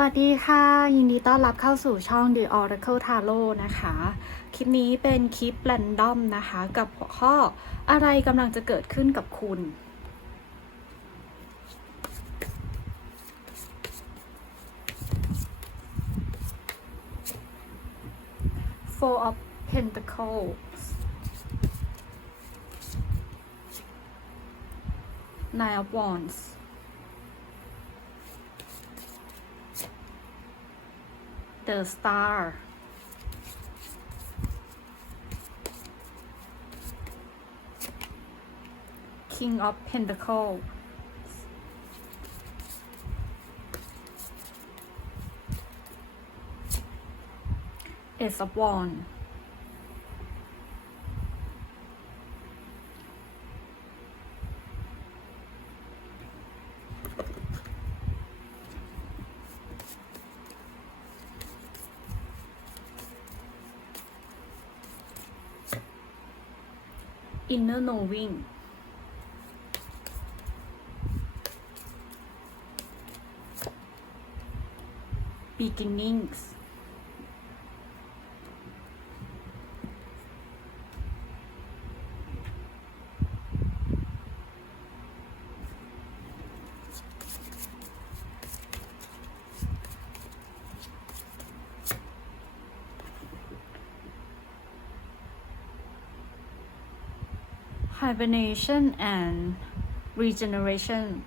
สวัสดีค่ะ ยินดีต้อนรับเข้าสู่ช่อง The Oracle Tarot นะคะ คลิปนี้เป็นคลิปแรนดอมนะคะ กับหัวข้ออะไรกำลังจะเกิดขึ้นกับคุณ Four of Pentacles Nine of Wands the star. King of Pentacle, It's a wand. Inner Knowing. Beginnings hibernation and regeneration.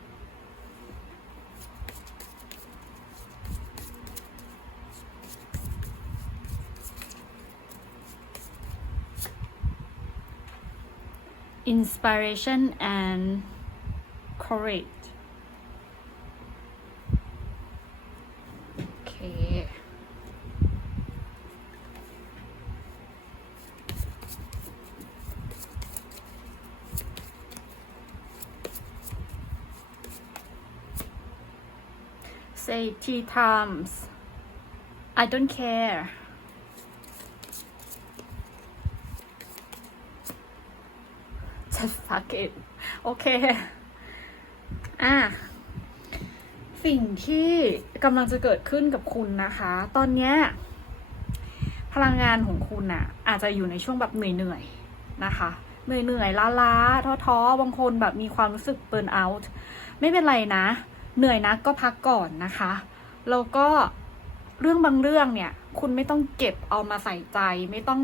Inspiration and courage. Say tea times. I don't care. Just fuck it โอเค อะ สิ่งที่กำลังจะเกิดขึ้นกับคุณนะคะ ตอนเนี้ยพลังงานของคุณน่ะอาจจะอยู่ในช่วงแบบเหนื่อยๆนะคะ เหนื่อยๆล้าๆท้อๆบางคนแบบมีความรู้สึกเบิร์นเอาท์ไม่เป็นไรนะ เหนื่อยนะก็พักก่อนนะคะแล้วก็เรื่องบางเรื่องเนี่ย คุณไม่ต้องเก็บเอามาใส่ใจ ไม่ต้อง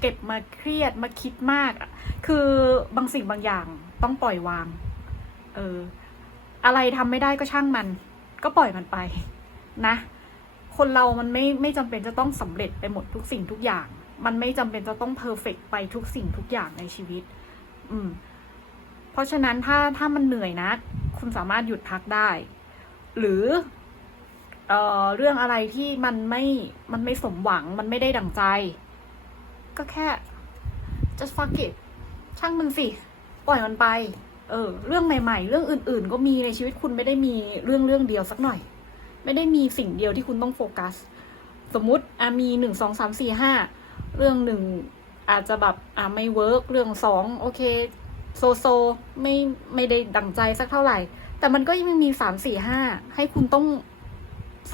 เก็บมาเครียดมาคิดมาก คือบางสิ่งบางอย่างต้องปล่อยวาง เออ อะไรทำไม่ได้ก็ช่างมัน ก็ปล่อยมันไปนะ คนเรามันไม่ไม่จำเป็นจะต้องสำเร็จไปหมดทุกสิ่งทุกอย่าง มันไม่จำเป็นจะต้องเพอร์เฟกไปทุกสิ่งทุกอย่างในชีวิต อืม เพราะฉะนั้นถ้าถ้ามันเหนื่อยนะคุณสามารถหยุดพักได้ หรือเออเรื่องอะไรที่มันไม่มันไม่สมหวังมันไม่ได้ดั่งใจ ก็แค่ just fuck it ช่างมันสิ ปล่อยมันไป เออ เรื่องใหม่ ๆ เรื่องอื่น ๆ ก็มีในชีวิตคุณไม่ได้มีเรื่องเรื่องเดียวสักหน่อย ไม่ได้มีสิ่งเดียวที่คุณต้องโฟกัส สมมติอะมีหนึ่งสองสามสี่ห้าเรื่องหนึ่งอาจจะแบบอะไม่เวิร์กเรื่องสองโอเค โซโซไม่ไม่ได้ดั่งใจสักเท่าไหร่ แต่มันก็ยังมีสามสี่ห้าให้คุณต้อง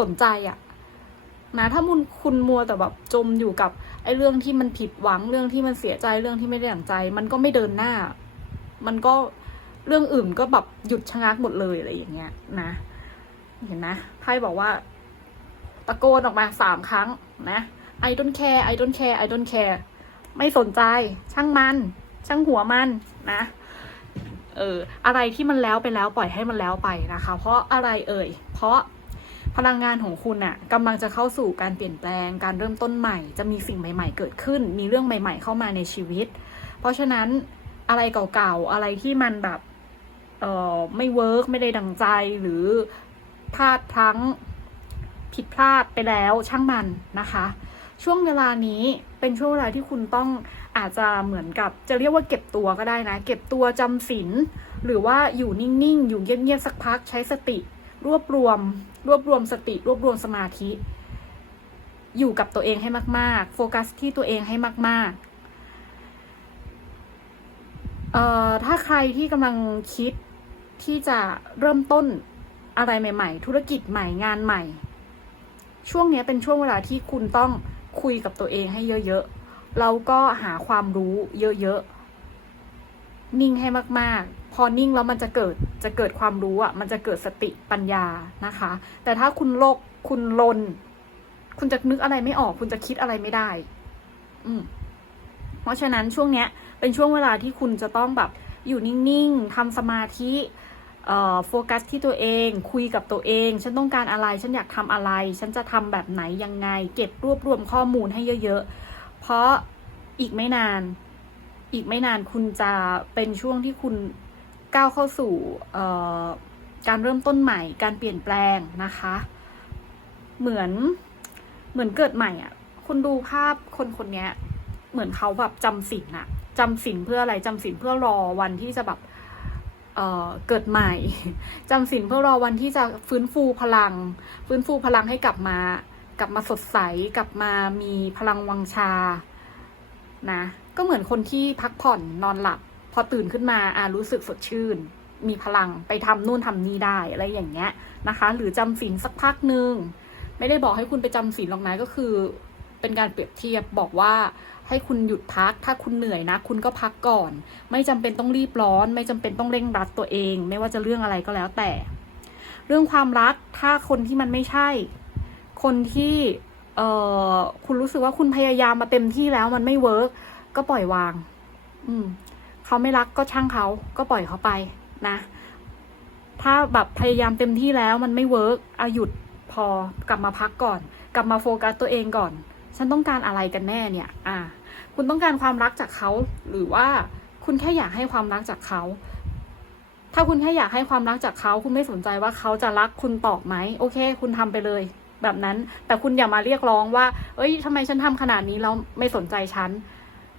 สนใจอะนะถ้ามุนคุณมัวแต่แบบจมอยู่กับไอ้เรื่องที่มันผิดหวังเรื่องที่มันเสียใจเรื่องที่ไม่ได้ดั่งใจ มันก็ไม่เดินหน้า มันก็เรื่องอื่นก็แบบหยุดชะงักหมดเลยอะไรอย่างเงี้ย นะ เห็นนะไพ่บอกว่า ตะโกนออกมาสามครั้งนะ I don't care I don't care I don't care ไม่สนใจช่างมัน ช่างหัวมันนะ เอออะไรที่มันแล้วไปแล้วปล่อยให้มันแล้วไปนะคะ เพราะอะไรเอ่ย เพราะพลังงานของคุณน่ะกำลังจะเข้าสู่การเปลี่ยนแปลง การเริ่มต้นใหม่ จะมีสิ่งใหม่ ๆ เกิดขึ้น มีเรื่องใหม่ ๆ เข้ามาในชีวิต เพราะฉะนั้นอะไรเก่าๆ อะไรที่มันแบบ เออไม่เวิร์กไม่ได้ดังใจหรือพลาดพลั้งผิดพลาดไปแล้วช่างมันนะคะ ช่วงเวลานี้เป็นช่วงเวลาที่คุณต้องอาจจะเหมือนกับจะเรียกว่าเก็บตัวก็ได้นะ เก็บตัวจำศีลหรือว่าอยู่นิ่งๆ อยู่เงียบๆสักพักใช้สติ รวบรวม รวบรวมสติ รวบรวมสมาธิ อยู่กับตัวเองให้มากๆ โฟกัสที่ตัวเองให้มาก ๆ เอ่อถ้าใครที่กำลังคิดที่จะเริ่มต้นอะไรใหม่ ๆ ธุรกิจใหม่งานใหม่ ช่วงนี้เป็นช่วงเวลาที่คุณต้อง คุยกับตัวเองให้เยอะๆแล้วก็หาความรู้เยอะๆ นิ่งให้มากๆ พอนิ่งแล้วมันจะเกิดจะเกิดความรู้อะ มันจะเกิดสติปัญญานะคะ แต่ถ้าคุณโลกคุณลน คุณจะนึกอะไรไม่ออก คุณจะคิดอะไรไม่ได้ อืมเพราะฉะนั้นช่วงเนี้ย เป็นช่วงเวลาที่คุณจะต้องแบบอยู่นิ่งๆทำสมาธิ โฟกัสที่ตัวเองคุยกับตัวเอง ฉันต้องการอะไร ฉันอยากทำอะไร ฉันจะทำแบบไหนยังไง เก็บรวบรวมข้อมูลให้เยอะ ๆ เพราะอีกไม่นาน อีกไม่นานคุณจะเป็นช่วงที่คุณก้าวเข้าสู่การเริ่มต้นใหม่ การเปลี่ยนแปลงนะคะ เหมือนเหมือนเกิดใหม่อะคุณดูภาพคนคนนี้เหมือนเขาแบบจำศีลอะจำศีลเพื่ออะไรจำศีลเพื่อรอวันที่จะแบบ เเกิดใหม่จำศีลเพื่อรอวันที่จะฟื้นฟูพลัง ฟื้นฟูพลังให้กลับมา กลับมาสดใสกลับมามีพลังวังชานะก็เหมือนคนที่พักผ่อนนอนหลับ พอตื่นขึ้นมาอารู้สึกสดชื่น มีพลังไปทำนู่นทำนี่ได้อะไรอย่างเงี้ยนะคะ หรือจำศีลสักพักหนึ่งไม่ได้บอกให้คุณไปจำศีลหรอกนะก็คือ เป็นการเปรียบเทียบบอกว่าให้คุณหยุดพัก ถ้าคุณเหนื่อยนะ คุณก็พักก่อน ไม่จำเป็นต้องรีบร้อน ไม่จำเป็นต้องเร่งรัดตัวเอง ไม่ว่าจะเรื่องอะไรก็แล้วแต่ เรื่องความรักถ้าคนที่มันไม่ใช่ คนที่เออคุณรู้สึกว่าคุณพยายามมาเต็มที่แล้วมันไม่เวิร์กก็ปล่อยวาง อืมเขาไม่รักก็ช่างเขาก็ปล่อยเขาไปนะ ถ้าแบบพยายามเต็มที่แล้วมันไม่เวิร์กเอาหยุดพอกลับมาพักก่อน กลับมาโฟกัสตัวเองก่อน ฉันต้องการอะไรกันแน่เนี่ย อ่า คุณต้องการความรักจากเขา หรือว่าคุณแค่อยากให้ความรักจากเขา ถ้าคุณแค่อยากให้ความรักจากเขา คุณไม่สนใจว่าเขาจะรักคุณตอบไหม โอเค คุณทำไปเลย แบบนั้น แต่คุณอย่ามาเรียกร้องว่า เอ้ยทำไมฉันทำขนาดนี้แล้วไม่สนใจฉัน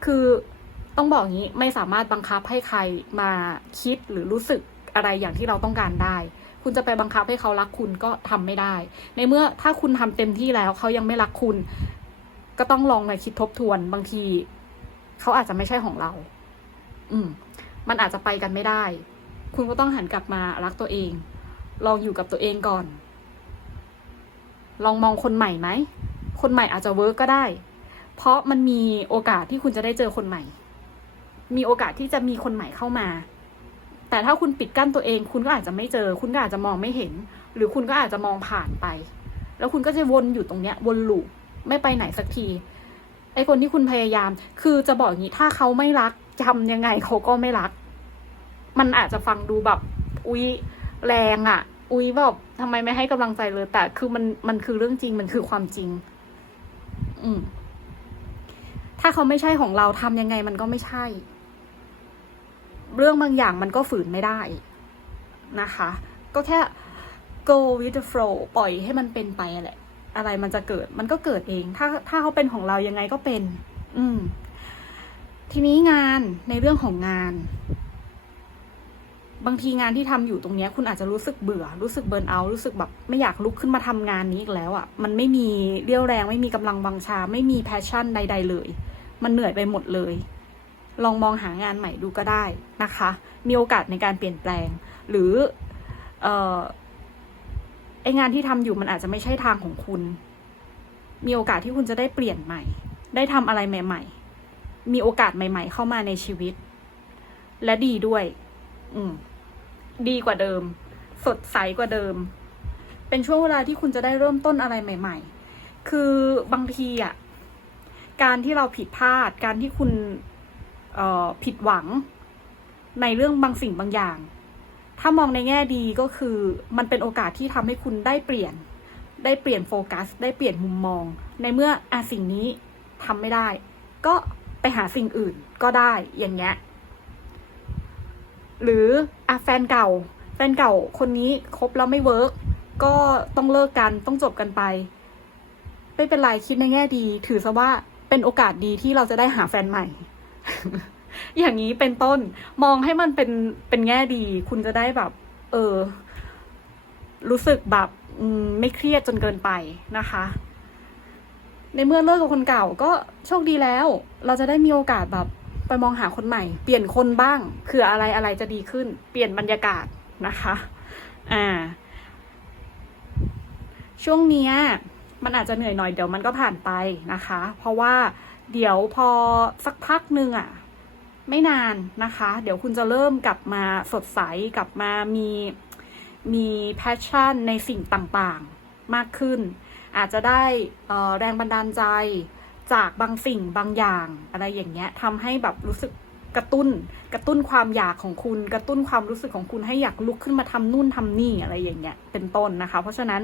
คือต้องบอกงี้ ไม่สามารถบังคับให้ใครมาคิดหรือรู้สึกอะไรอย่างที่เราต้องการได้ คุณจะไปบังคับให้เขารักคุณก็ทำไม่ได้ ในเมื่อถ้าคุณทำเต็มที่แล้วเขายังไม่รักคุณ ก็ต้องลองในคิดทบทวนบางที เขาอาจจะไม่ใช่ของเรา อืม มันอาจจะไปกันไม่ได้ คุณก็ต้องหันกลับมารักตัวเอง ลองอยู่กับตัวเองก่อน ลองมองคนใหม่ไหม คนใหม่อาจจะเวิร์กก็ได้ เพราะมันมีโอกาสที่คุณจะได้เจอคนใหม่ มีโอกาสที่จะมีคนใหม่เข้ามา แต่ถ้าคุณปิดกั้นตัวเอง คุณก็อาจจะไม่เจอ คุณก็อาจจะมองไม่เห็น หรือคุณก็อาจจะมองผ่านไป แล้วคุณก็จะวนอยู่ตรงเนี้ย วนลูป ไม่ไปไหนสักที ไอคนที่คุณพยายาม คือจะบอกอย่างนี้ถ้าเขาไม่รักทำยังไงเขาก็ไม่รัก มันอาจจะฟังดูแบบ อุ๊ยแรงอะ่ะ อุ๊ยแบบทำไมไม่ให้กำลังใจเลย แต่คือมันมันคือเรื่องจริงมันคือความจริง อืม ถ้าเขาไม่ใช่ของเราทำยังไงมันก็ไม่ใช่ เรื่องบางอย่างมันก็ฝืนไม่ได้นะคะ ก็แค่ go with the flow ปล่อยให้มันเป็นไปแหละ อะไรมันจะเกิด มันก็เกิดเอง ถ้าถ้าเขาเป็นของเรายังไงก็เป็น อืม ทีนี้งานในเรื่องของงาน บางทีงานที่ทำอยู่ตรงเนี้ย คุณอาจจะรู้สึกเบื่อ รู้สึกเบิร์นเอารู้สึกแบบไม่อยากลุกขึ้นมาทำงานนี้อีกแล้วอะ่ะ มันไม่มีเรี่ยวแรง ไม่มีกำลังวังชา ไม่มีแพชชั่นใด ๆ เลย มันเหนื่อยไปหมดเลย ลองมองหางานใหม่ดูก็ได้นะคะ มีโอกาสในการเปลี่ยนแปลง หรือ เอ่อ ไองานที่ทำอยู่มันอาจจะไม่ใช่ทางของคุณ มีโอกาสที่คุณจะได้เปลี่ยนใหม่ ได้ทำอะไรใหม่ ๆ มีโอกาสใหม่ ๆ เข้ามาในชีวิต และดีด้วย อืม ดีกว่าเดิม สดใสกว่าเดิม เป็นช่วงเวลาที่คุณจะได้เริ่มต้นอะไรใหม่ ๆ คือบางทีอะ การที่เราผิดพลาด การที่คุณผิดหวังในเรื่องบางสิ่งบางอย่าง ถ้ามองในแง่ดีก็คือมันเป็นโอกาสที่ทำให้คุณได้เปลี่ยน ได้เปลี่ยนโฟกัส ได้เปลี่ยนมุมมอง ในเมื่ออาสิ่งนี้ทำไม่ได้ ก็ไปหาสิ่งอื่นก็ได้อย่างเงี้ยหรืออะแฟนเก่า แฟนเก่าคนนี้คบแล้วไม่เวิร์กก็ต้องเลิกกันต้องจบกันไป ไม่เป็นไรคิดในแง่ดี ถือซะว่าเป็นโอกาสดีที่เราจะได้หาแฟนใหม่ อย่างนี้เป็นต้นมองให้มันเป็นเป็นแง่ดี คุณจะได้แบบ เออ รู้สึกแบบมไม่เครียดจนเกินไปนะคะ ในเมื่อเลิกกับคนเก่าก็โชคดีแล้ว เราจะได้มีโอกาสแบบไปมองหาคนใหม่ เปลี่ยนคนบ้างเผื่ออะไรอะไรจะดีขึ้น เปลี่ยนบรรยากาศนะคะ อ่า ช่วงเนี้ยมันอาจจะเหนื่อยหน่อยเดี๋ยวมันก็ผ่านไปนะคะ เพราะว่าเดี๋ยวพอสักพักหนึ่งอะ ไม่นานนะคะ เดี๋ยวคุณจะเริ่มกลับมาสดใสกลับมามีมีแพชชั่นในสิ่งต่างๆมากขึ้น อาจจะได้แรงบันดาลใจจากบางสิ่งบางอย่างอะไรอย่างเงี้ยทำให้แบบรู้สึกกระตุ้น กระตุ้นความอยากของคุณ กระตุ้นความรู้สึกของคุณให้อยากลุกขึ้นมาทำนู่นทำนี่อะไรอย่างเงี้ยเป็นต้นนะคะ เพราะฉะนั้น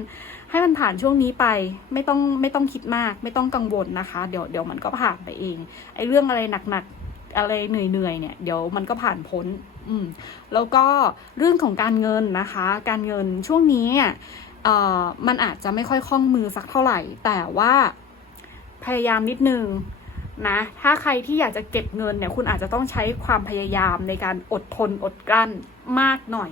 ให้มันผ่านช่วงนี้ไปไม่ต้องไม่ต้องคิดมาก ไม่ต้องกังวลนะคะ เดี๋ยวเดี๋ยวมันก็ผ่านไปเองไอ้เรื่องอะไรหนักๆ อะไรเหนื่อยๆเนี่ยเดี๋ยวมันก็ผ่านพ้น อืมแล้วก็เรื่องของการเงินนะคะ การเงินช่วงนี้เนี่ยเอ่อมันอาจจะไม่ค่อยคล่องมือสักเท่าไหร่ แต่ว่าพยายามนิดนึงนะ ถ้าใครที่อยากจะเก็บเงินเนี่ย คุณอาจจะต้องใช้ความพยายามในการอดทนอดกลั้นมากหน่อย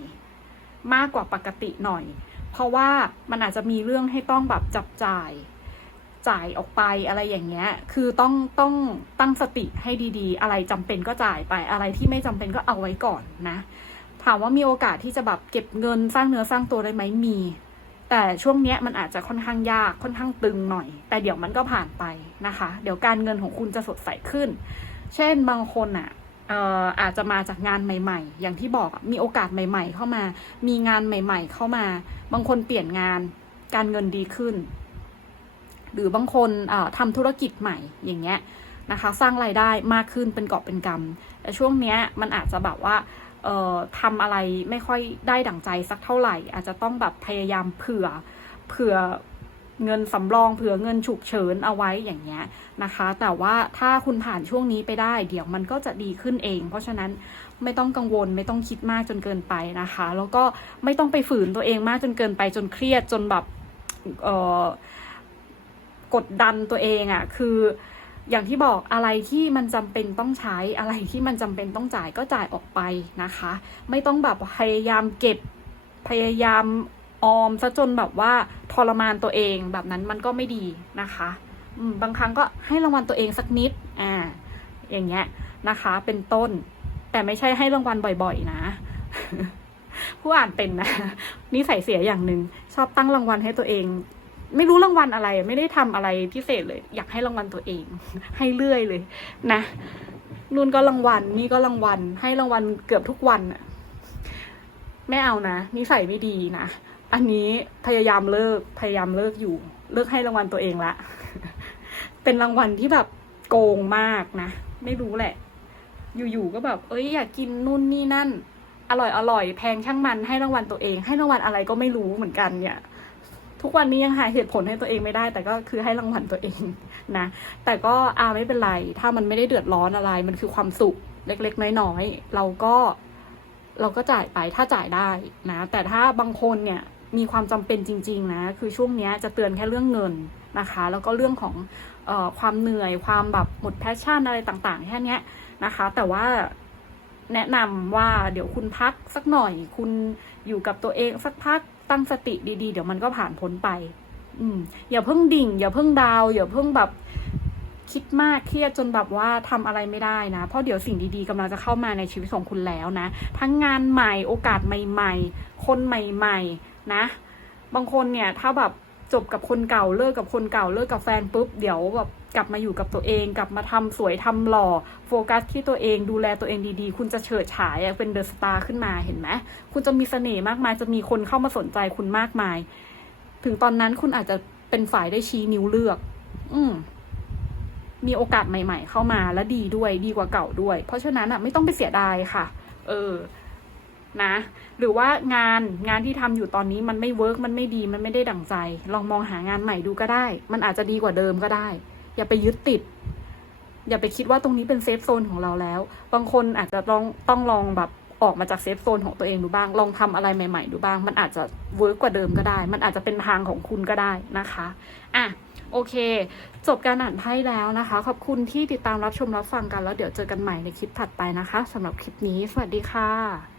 มากกว่าปกติหน่อย เพราะว่ามันอาจจะมีเรื่องให้ต้องแบบจับจ่าย จ่ายออกไปอะไรอย่างเงี้ย คือต้องต้องตั้งสติให้ดีๆ อะไรจำเป็นก็จ่ายไป อะไรที่ไม่จำเป็นก็เอาไว้ก่อนนะ ถามว่ามีโอกาสที่จะแบบเก็บเงินสร้างเนื้อสร้างตัวได้ไหมมี แต่ช่วงเนี้ยมันอาจจะค่อนข้างยากค่อนข้างตึงหน่อย แต่เดี๋ยวมันก็ผ่านไปนะคะ เดี๋ยวการเงินของคุณจะสดใสขึ้น เช่นบางคนอะเอ่ออาจจะมาจากงานใหม่ ๆ อย่างที่บอกมีโอกาสใหม่ ๆ เข้ามา มีงานใหม่ ๆ เข้ามา บางคนเปลี่ยนงาน การเงินดีขึ้น หรือบางคนเอ่อทำธุรกิจใหม่อย่างเงี้ยนะคะสร้างรายได้มากขึ้นเป็นกอบเป็นกำแต่ช่วงเนี้ยมันอาจจะแบบว่าเอ่อทำอะไรไม่ค่อยได้ดั่งใจสักเท่าไหร่ อาจจะต้องแบบพยายามเผื่อเผื่อเงินสำรองเผื่อเงินฉุกเฉินเอาไว้อย่างเงี้ยนะคะ แต่ว่าถ้าคุณผ่านช่วงนี้ไปได้ เดี๋ยวมันก็จะดีขึ้นเอง เพราะฉะนั้นไม่ต้องกังวลไม่ต้องคิดมากจนเกินไปนะคะ แล้วก็ไม่ต้องไปฝืนตัวเองมากจนเกินไปจนเครียดจนแบบเออ กดดันตัวเองอะ่ะคืออย่างที่บอกอะไรที่มันจำเป็นต้องใช้อะไรที่มันจำเป็นต้องจ่ายก็จ่ายออกไปนะคะ ไม่ต้องแบบพยายามเก็บพยายามออมซะจนแบบว่าทรมานตัวเองแบบนั้นมันก็ไม่ดีนะคะบางครั้งก็ให้รางวัลตัวเองสักนิดอ่าอย่างเงี้ยนะคะ เป็นต้น แต่ไม่ใช่ให้รางวัลบ่อย ๆ นะ ผู้อ่านเป็นนะนิสัยเสียอย่างหนึ่งชอบตั้งรางวัลให้ตัวเอง ไม่รู้รางวัลอะไรไม่ได้ทำอะไรพิเศษเลย อยากให้รางวัลตัวเอง ให้เรื่อยเลย นะนู่นก็รางวัลนี่ก็รางวัล ให้รางวัลเกือบทุกวันอะไม่เอานะนิสัยไม่ดีนะอันนี้พยายามเลิกพยายามเลิกอยู่ เลิกให้รางวัลตัวเองละเป็นรางวัลที่แบบโกงมากนะไม่รู้แหละ อยู่ๆก็แบบ เอ้ยอยากกินนู่นนี่นั่น อร่อยอร่อยแพงช่างมันให้รางวัลตัวเอง ให้รางวัลอะไรก็ไม่รู้เหมือนกันเนี่ย ทุกวันนี้ยังหาเหตุผลให้ตัวเองไม่ได้ แต่ก็คือให้รางวัลตัวเองนะ แต่ก็อาไม่เป็นไร ถ้ามันไม่ได้เดือดร้อนอะไร มันคือความสุขเล็กๆ น้อยๆ เราก็เราก็จ่ายไปถ้าจ่ายได้นะ แต่ถ้าบางคนเนี่ยมีความจำเป็นจริง ๆ นะ คือช่วงนี้จะเตือนแค่เรื่องเงินนะคะ แล้วก็เรื่องของเออความเหนื่อย ความแบบหมดแพชชั่นอะไรต่างๆ แค่นี้นะคะ แต่ว่าแนะนำว่าเดี๋ยวคุณพักสักหน่อย คุณอยู่กับตัวเองสักพัก ตั้งสติดีๆ เดี๋ยวมันก็ผ่านพ้นไป อืม อย่าเพิ่งดิ่ง อย่าเพิ่งดาว อย่าเพิ่งแบบคิดมากเครียดจนแบบว่าทำอะไรไม่ได้นะ เพราะเดี๋ยวสิ่งดีๆกำลังจะเข้ามาในชีวิตของคุณแล้วนะ ทั้งงานใหม่โอกาสใหม่ ๆ คนใหม่ ๆ นะ บางคนเนี่ยถ้าแบบ จบกับคนเก่าเลิกกับคนเก่าเลิกกับแฟนปุ๊บเดี๋ยวแบบกลับมาอยู่กับตัวเอง กลับมาทำสวยทำหล่อ โฟกัสที่ตัวเองดูแลตัวเองดีๆ คุณจะเฉิดฉายเป็นเดอะสตาร์ขึ้นมาเห็นไหมคุณจะมีเสน่ห์มากมายจะมีคนเข้ามาสนใจคุณมากมาย ถึงตอนนั้นคุณอาจจะเป็นฝ่ายได้ชี้นิ้วเลือก อืมมีโอกาสใหม่ ๆ เข้ามาและดีด้วยดีกว่าเก่าด้วย เพราะฉะนั้นอะไม่ต้องไปเสียดายค่ะ เออ นะ หรือว่างานงานที่ทำอยู่ตอนนี้มันไม่เวิร์กมันไม่ดีมันไม่ได้ดั่งใจ ลองมองหางานใหม่ดูก็ได้ มันอาจจะดีกว่าเดิมก็ได้ อย่าไปยึดติด อย่าไปคิดว่าตรงนี้เป็นเซฟโซนของเราแล้ว บางคนอาจจะต้องต้องลองแบบออกมาจากเซฟโซนของตัวเองดูบ้าง ลองทำอะไรใหม่ ๆ ดูบ้าง มันอาจจะเวิร์กกว่าเดิมก็ได้ มันอาจจะเป็นทางของคุณก็ได้นะคะ อะ โอเค จบการอ่านไพ่แล้วนะคะ ขอบคุณที่ติดตามรับชมรับฟังกัน แล้วเดี๋ยวเจอกันใหม่ในคลิปถัดไปนะคะสำหรับคลิปนี้ สวัสดีค่ะ